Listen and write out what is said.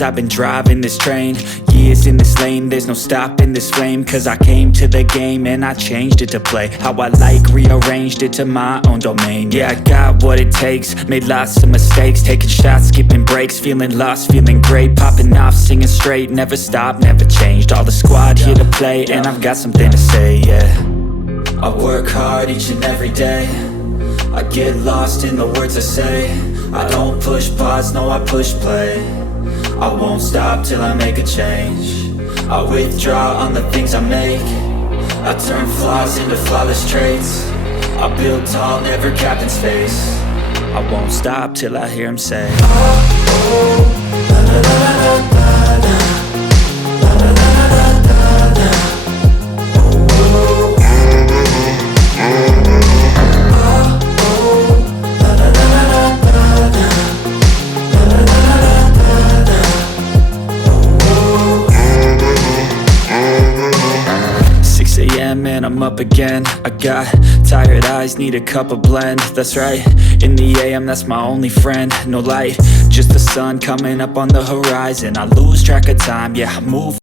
years I've been driving this train, years in this lane, there's no stopping this flame. Cause I came to the game and I changed it to play how I like, rearranged it to my own domain. Yeah, I got what it takes, made lots of mistakes, taking shots, skipping breaks, feeling lost, feeling great, popping off, singing straight, never stopped, never changed. All the squad here to play, and I've got something to say, yeah. I work hard each and every day, I get lost in the words I say. I don't push pause, no, I push play. I won't stop till I make a change. I withdraw on the things I make, I turn flaws into flawless traits. I build tall, never capped in space. I won't stop till I hear him say, oh, oh, la la la la la la, la la la la la la, oh, oh, la la la la la la, la la la la la la, oh, oh. 6 a.m. and I'm up again. I got tired eyes, need a cup of blend. That's right, in the AM, that's my only friend. No light, just the sun coming up on the horizon. I lose track of time, yeah, I move